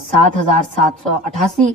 7,788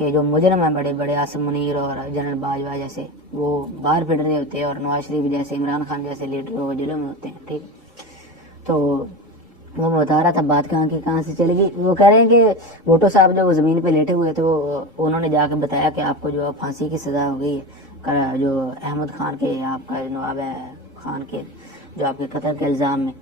کہ جو مجرم ہیں بڑے بڑے آصم منیر اور جنرل باجوہ جیسے وہ باہر پھر رہے ہوتے ہیں اور نواز شریف جیسے عمران خان جیسے لیڈر وہ جیلوں میں ہوتے ہیں. ٹھیک, تو وہ بتا رہا تھا بات کہاں سے چلے گی. وہ کہہ رہے ہیں کہ بھٹو صاحب جب وہ زمین پہ لیٹے ہوئے تو انہوں نے جا کے بتایا کہ آپ کو جو پھانسی کی سزا ہو گئی ہے جو احمد خان کے آپ کا نواب ہے خان کے جو آپ کے قتل کے الزام میں,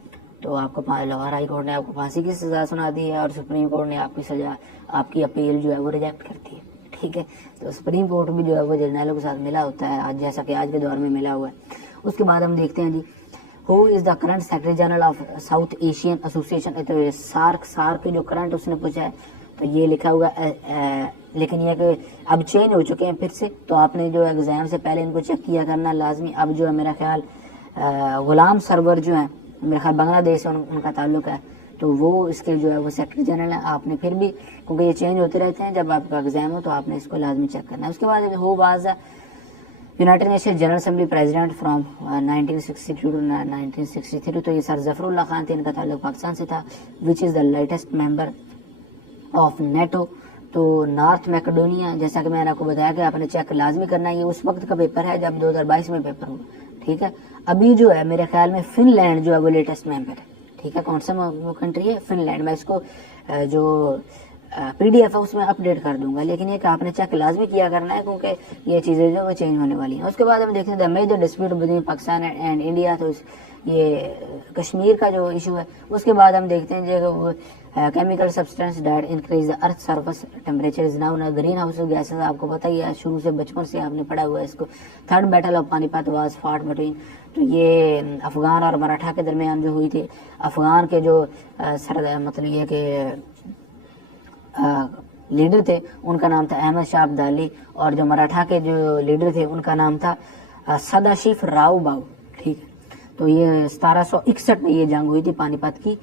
تو آپ کو لاہور ہائی کورٹ نے آپ کو پھانسی کی سزا سنا دی ہے اور سپریم کورٹ نے آپ کی اپیل جو ہے وہ ریجیکٹ کرتی ہے. ٹھیک ہے, تو سپریم کورٹ بھی جو ہے وہ جرنیلوں کے ساتھ ملا ہوتا ہے آج, جیسا کہ آج کے دور میں ملا ہوا ہے. اس کے بعد ہم دیکھتے ہیں جی who is the current secretary general of south Asian association. تو سارک جو کرنٹ اس نے پوچھا ہے تو یہ لکھا ہوا لیکن یہ کہ اب چینج ہو چکے ہیں پھر سے, تو آپ نے جو ایگزام سے پہلے ان کو چیک کیا کرنا لازمی. اب جو ہے میرا خیال غلام سرور جو ہیں میرا خیال بنگلہ دیش سے ان کا تعلق ہے, تو وہ اس کے جو ہے وہ سیکرٹری جنرل ہیں. آپ نے پھر بھی کیونکہ یہ چینج ہوتے رہتے ہیں, جب آپ کا ایگزام ہو تو آپ نے اس کو لازمی چیک کرنا ہے. اس کے بعد who was United Nation General Assembly President from 1962 to 1963. تو یہ سر ظفر اللہ خان تھے, ان کا تعلق پاکستان سے تھا. Which is the latest member of NATO. تو نارتھ میکڈونیا, جیسا کہ میں نے آپ کو بتایا کہ آپ نے چیک لازمی کرنا ہے. یہ اس وقت کا پیپر ہے جب 2022 میں پیپر ہوا. ٹھیک ہے, ابھی جو ہے میرے خیال میں فن لینڈ جو ہے وہ لیٹسٹ ممبر ہے. ٹھیک ہے, کون سا وہ کنٹری ہے؟ Finland. میں اس کو جو پی ڈی ایف ہے اس میں اپڈیٹ کر دوں گا, لیکن یہ کہ آپ نے چیک لازمی کیا کرنا ہے کیونکہ یہ چیزیں جو وہ چینج ہونے والی ہیں. اس کے بعد ہم دیکھتے ہیں the major dispute between Pakistan and India, تو یہ کشمیر کا جو ایشو ہے. اس کے بعد ہم دیکھتے ہیں جو chemical substance that increase the earth surface temperature is now greenhouse gases. آپ کو پتہ ہی ہے, شروع سے بچپن سے آپ نے پڑھا ہوا ہے اس کو. تھرڈ بیٹل آف پانی پت واز فاٹ بٹوین, تو یہ افغان اور مراٹھا کے درمیان جو ہوئی تھی. افغان کے جو مطلب یہ کہ لیڈر تھے ان کا نام تھا احمد شاہ ابدالی, اور جو مراٹھا کے جو لیڈر تھے ان کا نام تھا سداشیف راؤ باؤ. ٹھیک ہے, تو یہ 1761 میں یہ جنگ ہوئی تھی پانی پت کی,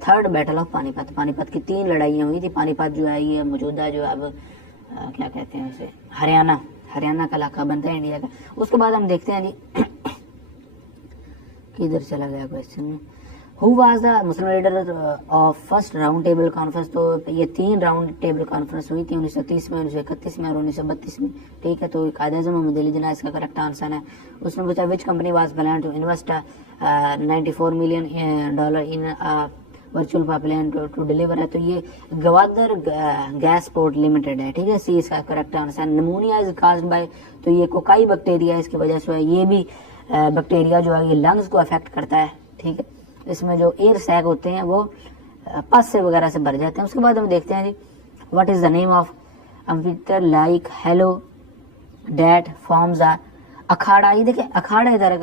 تھرڈ بیٹل آف پانی پت. پانی پت کی 3 لڑائیاں ہوئی تھی. پانی پت جو ہے یہ موجودہ جو اب کیا کہتے ہیں اسے ہریانہ کا علاقہ بنتا ہے انڈیا کا. اس کے بعد ہم دیکھتے ہیں جی کدھر چلا گیا question. Who was the Muslim leader of first round table conference. تو یہ 3 راؤنڈ ٹیبل کانفرنس ہوئی تھی 1930 میں, 1931 میں اور 1932 میں. ٹھیک ہے, تو قائد اعظم محمد علی جناح اس کا کریکٹ آنسر ہے. اس نے پوچھا which company was plan to invest $94 million in virtual power plant to deliver ہے. تو یہ گوادر گیس پورٹ لمیٹڈ ہے. ٹھیک ہے, سی اس کا correct answer. Pneumonia is caused by, تو یہ کوکائی بیکٹیریا اس کی وجہ سے ہے. یہ بھی بیکٹیریا جو ہے یہ لنگز کو افیکٹ کرتا ہے. ٹھیک ہے, اس میں جو ایئر سیک ہوتے ہیں وہ پس سے وغیرہ سے بھر جاتے ہیں. اس کے بعد ہم دیکھتے ہیں جی what is the name of amphitheatre like hello date farms are akhara. یہ دیکھیں اکھاڑا ادھر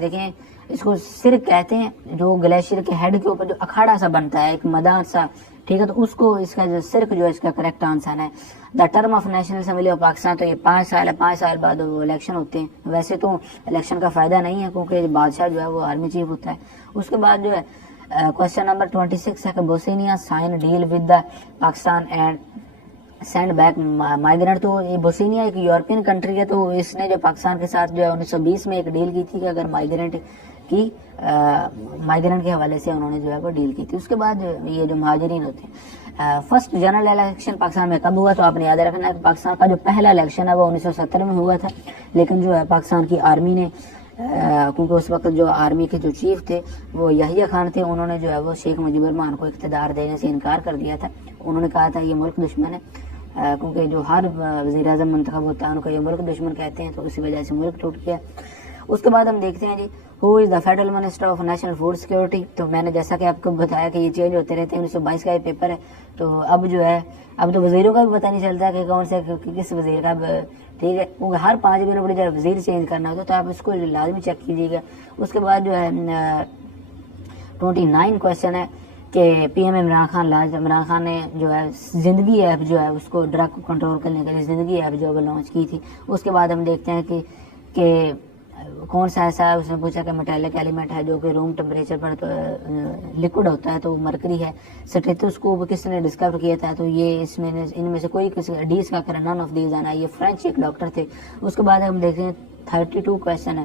دیکھیں اس کو سرک کہتے ہیں, جو گلیشیئر کے ہیڈ کے اوپر جو اکھاڑا سا بنتا ہے ایک میدان سا. ٹھیک ہے, تو اس کو اس کا جو سرک جو ہے اس کا کریکٹ آنسر ہے. The term of national assembly of Pakistan, تو یہ 5 سال ہے, 5 سال بعد وہ الیکشن ہوتے ہیں. ویسے تو الیکشن کا فائدہ نہیں ہے کیونکہ بادشاہ جو ہے وہ آرمی چیف ہوتا ہے. اس کے بعد جو ہے کوشچن نمبر 26 ہے کہ Bosnia sign deal with the Pakistan and send back migrant. تو یہ بوسنیا ایک یورپین کنٹری ہے, تو اس نے جو پاکستان کے ساتھ جو ہے 1920 میں ایک ڈیل کی تھی کہ اگر مائیگرنٹ کے حوالے سے انہوں نے جو ہے وہ ڈیل کی تھی. اس کے بعد یہ جو مہاجرین ہوتے ہیں, فرسٹ جنرل الیکشن پاکستان میں کب ہوا؟ تو آپ نے یاد رکھنا ہے کہ پاکستان کا جو پہلا الیکشن ہے وہ 1970 میں ہوا تھا, لیکن جو ہے پاکستان کی آرمی نے کیونکہ اس وقت جو آرمی کے جو چیف تھے وہ یحییٰ خان تھے, انہوں نے جو ہے وہ شیخ مجیب الرحمان کو اقتدار دینے سے انکار کر دیا تھا. انہوں نے کہا تھا یہ ملک دشمن ہے, کیونکہ جو ہر وزیر اعظم منتخب ہوتا ہے ان کو یہ ملک دشمن کہتے ہیں, تو اسی وجہ سے ملک ٹوٹ گیا. اس کے بعد ہم دیکھتے ہیں جی who is the federal minister of national food security. تو میں نے جیسا کہ آپ کو بتایا کہ یہ چینج ہوتے رہتے ہیں, 1922 کا یہ پیپر ہے. تو اب جو ہے اب تو وزیروں کا بھی پتہ نہیں چلتا کہ کون سے کس وزیر کا. ٹھیک ہے, کیونکہ ہر 5 مہینے بڑی جب وزیر چینج کرنا ہوتا ہے تو آپ اس کو لازمی چیک کیجیے گا. اس کے بعد جو ہے 29 کوشچن ہے کہ پی ایم عمران خان نے جو ہے زندگی ایپ جو ہے اس کو ڈرگ کو کنٹرول کرنے کے لیے زندگی ایپ جو ہے لانچ کی تھی. اس کے بعد ہم دیکھتے ہیں کہ کون سا ایسا ہے, اس نے پوچھا کہ میٹالک ایلیمنٹ ہے جو کہ روم ٹمپریچر پر لکوڈ ہوتا ہے, تو مرکری ہے. سٹیتھوسکوپ کس نے ڈسکور کیا تھا؟ تو یہ اس میں ان میں سے کوئی کسی ڈیز کا کرنا نان آف دیز آنا, یہ فرینچ ایک ڈاکٹر تھے. اس کے بعد ہم دیکھتے ہیں 32 کوشچن ہے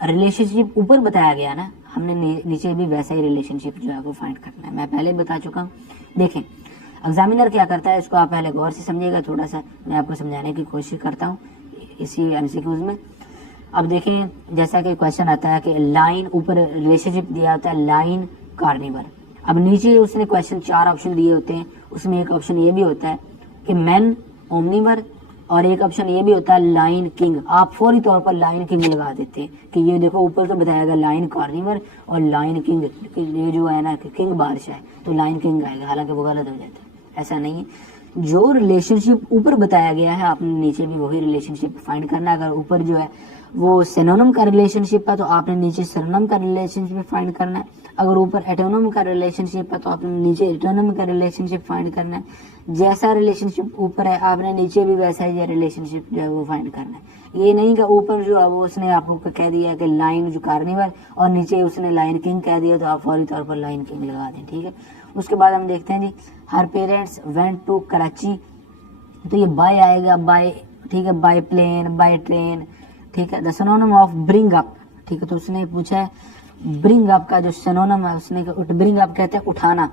ریلیشن شپ اوپر بتایا گیا نا, ہم نے نیچے بھی ویسا ہی ریلیشن شپ جو ہے وہ فائنڈ کرنا ہے. میں پہلے بتا چکا ہوں. دیکھیں ایگزامینر کیا کرتا ہے, اس کو آپ پہلے غور سے سمجھیے گا, تھوڑا سا میں آپ کو سمجھانے کی کوشش کرتا ہوں اسی ایم سی کیوز میں. اب دیکھیں جیسا کہ کوشچن آتا ہے کہ لائن, اوپر ریلیشن شپ دیا ہوتا ہے لائن کارنیور. اب نیچے اس نے کوشچن 4 آپشن دیے ہوتے ہیں, اس میں ایک آپشن یہ بھی ہوتا ہے کہ مین اومنیور, اور ایک آپشن یہ بھی ہوتا ہے لائن کنگ. آپ فوری طور پر لائن کنگ لگا دیتے ہیں کہ یہ دیکھو اوپر تو بتایا گا لائن کارنیور اور لائن کنگ, یہ جو ہے نا کہ کنگ بادشاہ ہے تو لائن کنگ آئے گا, حالانکہ وہ غلط ہو جاتا ہے. ایسا نہیں ہے, جو ریلیشن شپ اوپر بتایا گیا ہے آپ نے نیچے بھی وہی ریلیشن شپ فائنڈ کرنا ہے. اگر اوپر جو ہے وہ سینونم کا ریلیشن شپ ہے تو آپ نے نیچے سرنم کا ریلیشن شپ فائنڈ کرنا ہے. اگر اوپر ایٹونم کا ریلیشن شپ ہے تو آپ نے نیچے ایٹونم کا ریلیشن شپ فائنڈ کرنا ہے. جیسا ریلیشن شپ اوپر ہے آپ نے نیچے بھی ویسا ہی ریلیشن شپ جو ہے وہ فائنڈ کرنا ہے. یہ نہیں کہ اوپر جو ہے وہ اس نے آپ کو کہہ دیا کہ لائن جو کارنیور اور نیچے اس نے لائن کنگ کہہ دیا تو آپ فوری طور پر لائن کنگ لگا دیں. ٹھیک ہے, اس کے بعد ہم دیکھتے ہیں جی her parents went to Karachi, تو یہ بائی آئے گا, بائی, ٹھیک ہے, بائی پلین, بائی ٹرین. ٹھیک ہے, دا سنونم آف برنگ اپ. ٹھیک ہے, تو اس نے پوچھا ہے برنگ اپ کا جو سنونم ہے, اس نے برنگ اپ کہتے ہیں اٹھانا.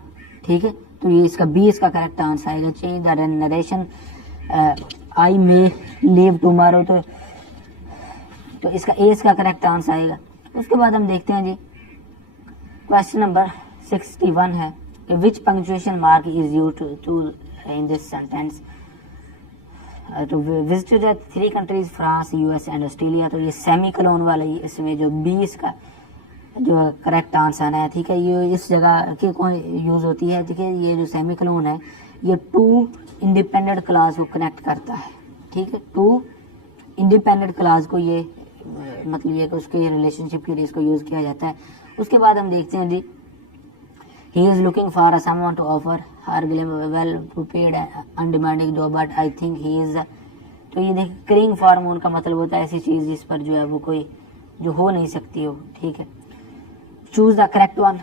ٹھیک ہے, تو یہ اس کا بی اس کا کریکٹ آنسر آئے گا. Change the narration I may leave tomorrow, تو اس کا اے اس کا کریکٹ آنسر آئے گا. اس کے بعد ہم دیکھتے ہیں جی کوشچن نمبر 61 ہے کہ which punctuation mark is used to in this sentence تو visited 3 countries France, U S and Australia. تو یہ سیمی کلون والا اس میں جو 20 کا جو کریکٹ آنسر ہے. ٹھیک ہے, یہ اس جگہ کی کون یوز ہوتی ہے, دیکھیے یہ جو سیمی کلون ہے یہ 2 انڈیپینڈنٹ کلاس کو کنیکٹ کرتا ہے. ٹھیک ہے, 2 انڈیپینڈنٹ کلاس کو یہ مطلب یہ کہ اس کے ریلیشن شپ کے لیے اس کو یوز کیا جاتا ہے. اس کے بعد ہم دیکھتے ہیں جی he is looking for someone to offer her well prepared undemanding job but I think he is تو یہ دیکھ کرنگ فارم ان کا مطلب ہوتا ہے ایسی چیز جس پر جو ہے وہ کوئی جو ہو نہیں سکتی ہو. ٹھیک ہے, choose the correct one,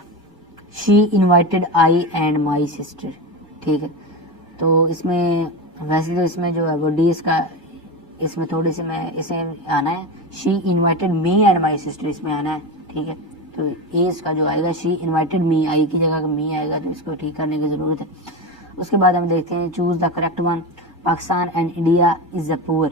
she invited I and my sister. ٹھیک ہے, تو اس میں ویسے تو اس میں جو ہے وہ ڈی اس کا اس میں تھوڑی سی میں اسے آنا ہے she invited me and my sister اس میں آنا ہے. ٹھیک ہے, تو اے اس کا جو آئے گا she invited me, آئی کی جگہ می آئے گا, تو اس کو ٹھیک کرنے کی ضرورت ہے. اس کے بعد ہم دیکھتے ہیں choose the correct one, Pakistan and India is a poor.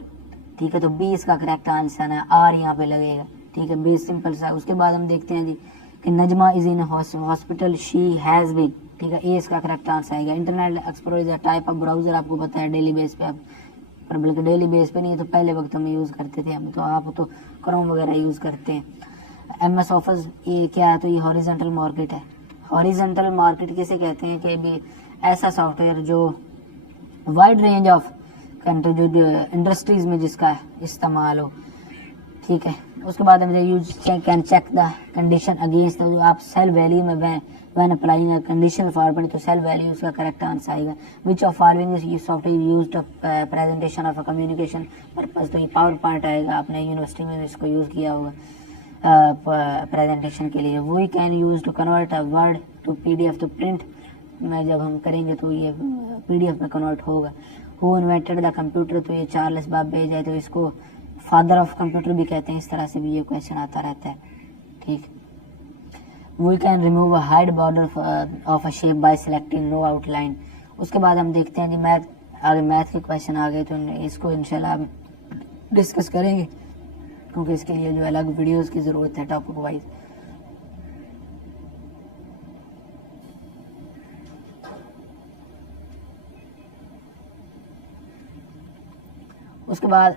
ٹھیک ہے, تو بی اس کا کریکٹ آنسر ہے, آر یہاں پہ لگے گا. ٹھیک ہے, بی سمپل سا. اس کے بعد ہم دیکھتے ہیں جی کہ Najma is in hospital, she has been. ٹھیک ہے, اے اس کا کریکٹ آنسر آئے گا. Internet Explorer is a type of browser, آپ کو پتا ہے ڈیلی بیس پہ, آپ بلکہ ڈیلی بیس پہ نہیں تو پہلے وقت ہم یوز کرتے تھے, اب تو آپ تو کروم وغیرہ یوز کرتے ہیں. ایم ایس آفس یہ کیا ہے, تو یہ ہاریزنٹل مارکیٹ ہے. ہاریزنٹل مارکیٹ کسے کہتے ہیں کہ بھی ایسا سافٹ ویئر جو وائڈ رینج آف کنٹری جو انڈسٹریز میں جس کا استعمال ہو. ٹھیک ہے, اس کے بعد ہم use can check the condition against, آپ سیل ویلیو میں وین اپلائنگ کنڈیشن فارمٹ تو سیل ویلیو اس کا کریکٹ آنسر آئے گا. Which of following software used presentation of communication purpose, تو یہ پاور پوائنٹ آئے گا, آپ نے یونیورسٹی میں اس کو یوز کیا ہوگا پریزنٹیشن کے لیے. We can use to convert a word to P D F, تو پرنٹ میں جب ہم کریں گے تو یہ پی ڈی ایف میں کنورٹ ہوگا. ہو انوینٹڈ دا کمپیوٹر, تو یہ چارلس بابیج ہے, تو اس کو فادر آف کمپیوٹر بھی کہتے ہیں. اس طرح سے بھی یہ کویشچن آتا رہتا ہے. ٹھیک, we can remove a hide border of a shape by selecting no outline. اس کے بعد ہم دیکھتے ہیں جی میتھ, آگے میتھ کے کویشچن آ گئے تو اس کو انشاءاللہ ہم ڈسکس کریں گے کیونکہ اس کے لیے جو الگ ویڈیوز کی ضرورت ہے ٹاپک وائز. اس کے بعد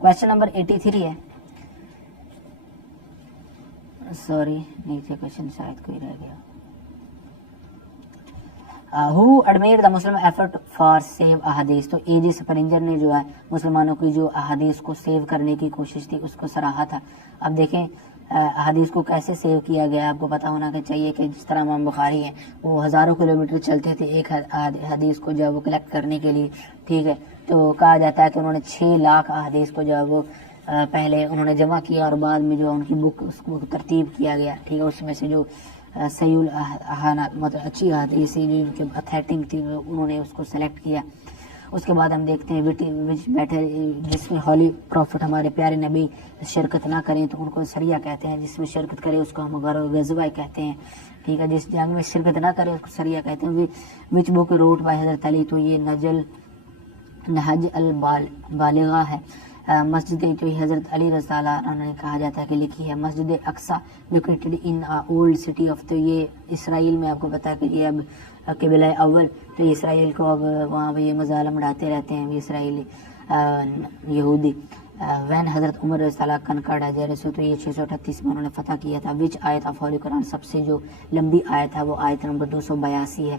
کویشچن نمبر 83 ہے, سوری نیچے کویشچن شاید کوئی رہ گیا. ہو ایڈمیڈ دا مسلم ایفرٹ فار سیو احادیث, تو اے جی سپرنجر نے جو ہے مسلمانوں کی جو احادیث کو سیو کرنے کی کوشش تھی اس کو سراہا تھا. اب دیکھیں احادیث کو کیسے سیو کیا گیا, آپ کو پتا ہونا چاہیے کہ جس طرح امام بخاری ہیں وہ ہزاروں کلومیٹر چلتے تھے ایک حدیث کو جو ہے وہ کلیکٹ کرنے کے لیے. ٹھیک ہے, تو کہا جاتا ہے کہ انہوں نے 6 لاکھ احادیث کو جو ہے وہ پہلے انہوں نے جمع کیا اور بعد میں جو ان کی بک اس کو ترتیب کیا گیا. ٹھیک ہے, اس میں سے جو صحیح مطلب اچھی احادیث جو ان کے اتھینٹک تھی انہوں نے اس کو سلیکٹ کیا. اس کے بعد ہم دیکھتے ہیں وچ بیٹھے جس میں ہولی پروفٹ ہمارے پیارے نبی شرکت نہ کریں تو ان کو سریہ کہتے ہیں، جس میں شرکت کرے اس کو ہم غزوہ کہتے ہیں، ٹھیک ہے، جس جنگ میں شرکت نہ کرے اس کو سریہ کہتے ہیں۔ وچ بک روٹ بائی حضرت علی، تو یہ نہج البالغہ ہے۔ مسجد جو حضرت علی رضی اللہ عنہ نے کہا جاتا ہے کہ لکھی ہے۔ Masjid Aqsa located in old city of, تو یہ اسرائیل میں، آپ کو پتا ہے کہ یہ اب قبلہ اول، تو اسرائیل کو اب وہاں پہ یہ مظالم اڑاتے رہتے ہیں اسرائیلی یہودی۔ وین حضرت عمر رضی اللہ کنکڑ ہے جیرسو، تو یہ 638 میں انہوں نے فتح کیا تھا۔ وچ آیت آف ہولی قرآن، سب سے جو لمبی آیت ہے وہ آیت نمبر 282 ہے۔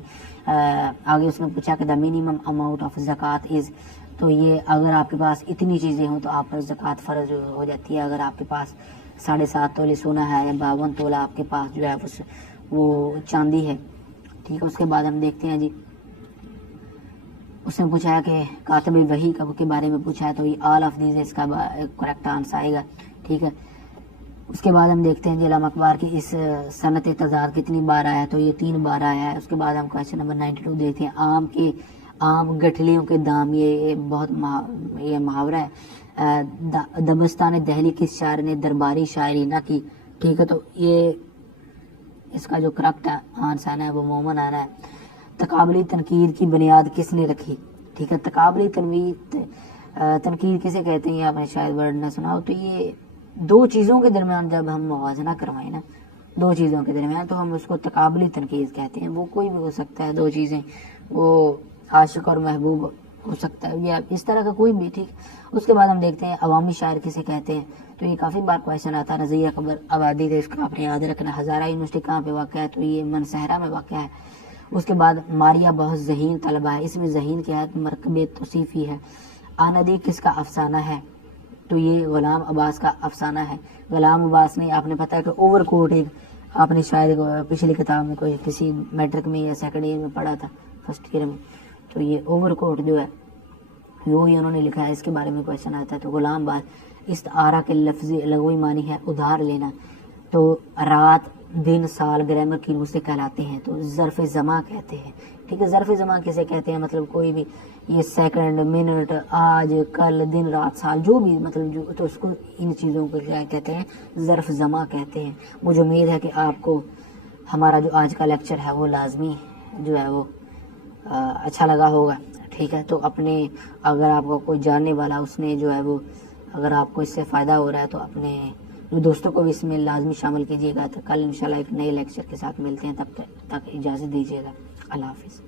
آگے اس نے پوچھا کہ دا منیمم اماؤنٹ آف زکوٰۃ از، تو یہ اگر آپ کے پاس اتنی چیزیں ہوں تو آپ پر زکوٰۃ فرض ہو جاتی ہے۔ اگر آپ کے پاس 7.5 تولے سونا ہے یا 52 تولہ آپ کے پاس جو ہے وہ چاندی ہے، ٹھیک ہے۔ اس کے بعد ہم دیکھتے ہیں جی، اس نے پوچھا ہے کہ کاتب وحی کے بارے میں پوچھا ہے، تو یہ آل آف دیز اس کا کریکٹ آنسر آئے گا، ٹھیک ہے۔ اس کے بعد ہم دیکھتے ہیں جی علامہ اقبال کی اس صنعت تضاد کتنی بار آیا ہے، تو یہ 3 بار آیا ہے۔ اس کے بعد ہم کویشچن نمبر 92 دیکھتے ہیں، عام گٹھلیوں کے دام، یہ بہت یہ محاورہ ہے۔ دبستان دہلی کس شاعر نے درباری شاعری نہ کی، ٹھیک ہے، تو یہ اس کا جو کریکٹ آنسر ہے وہ مومن آ رہا ہے۔ تقابلی تنقید کی بنیاد کس نے رکھی، ٹھیک ہے۔ تقابلی تنقید کسے کہتے ہیں، آپ نے شاید ورڈ نہ سنا ہو، تو یہ 2 چیزوں کے درمیان جب ہم موازنہ کروائیں نا، 2 چیزوں کے درمیان، تو ہم اس کو تقابلی تنقید کہتے ہیں۔ وہ کوئی بھی ہو سکتا ہے، 2 چیزیں، وہ عاشق اور محبوب ہو سکتا ہے یا اس طرح کا کوئی بھی، ٹھیک۔ اس کے بعد ہم دیکھتے ہیں عوامی شاعر کسے کہتے ہیں، تو یہ کافی بار کویشچن آتا ہے۔ رضیہ قبر آبادی تھے، اس کا آپ نے یاد رکھنا۔ ہزارہ یونیورسٹی کہاں پہ واقع ہے، تو یہ منصحرہ میں واقع ہے۔ اس کے بعد ماریہ بہت ذہین طلبہ ہے، اس میں ذہین کیا ہے، مرکب توصیفی ہے۔ آندھی کس کا افسانہ ہے، تو یہ غلام عباس کا افسانہ ہے۔ غلام عباس نے، آپ نے پتا ہے کہ اوور کوٹ، ایک آپ نے شاید پچھلی کتاب میں کوئی کسی میٹرک میں یا سیکنڈ ایئر میں پڑھا تھا، فرسٹ ایئر میں، تو یہ اوور کوٹ جو ہے وہ ہی انہوں نے لکھا ہے، اس کے بارے میں کویشچن آتا ہے۔ تو غلام عباس، استعارہ کے لفظی لغوی معنی ہے ادھار لینا، تو رات دن سال گرامر کی روح سے کہلاتے ہیں، تو ظرف زماں کہتے ہیں، ٹھیک ہے۔ ظرف زماں کسے کہتے ہیں، مطلب کوئی بھی یہ سیکنڈ، منٹ، آج، کل، دن، رات، سال، جو بھی مطلب جو، تو اس کو ان چیزوں کو کیا کہتے ہیں، ظرف زماں کہتے ہیں۔ مجھے امید ہے کہ آپ کو ہمارا جو آج کا لیکچر ہے وہ لازمی جو ہے وہ اچھا لگا ہوگا، ٹھیک ہے۔ تو اپنے، اگر آپ کو کوئی جاننے والا اس نے جو ہے وہ، اگر آپ کو اس سے فائدہ ہو رہا ہے تو اپنے دوستوں کو بھی اس میں لازمی شامل کیجیے گا۔ تو کل انشاءاللہ ایک نئے لیکچر کے ساتھ ملتے ہیں، تب تک اجازت دیجیے گا، اللہ حافظ۔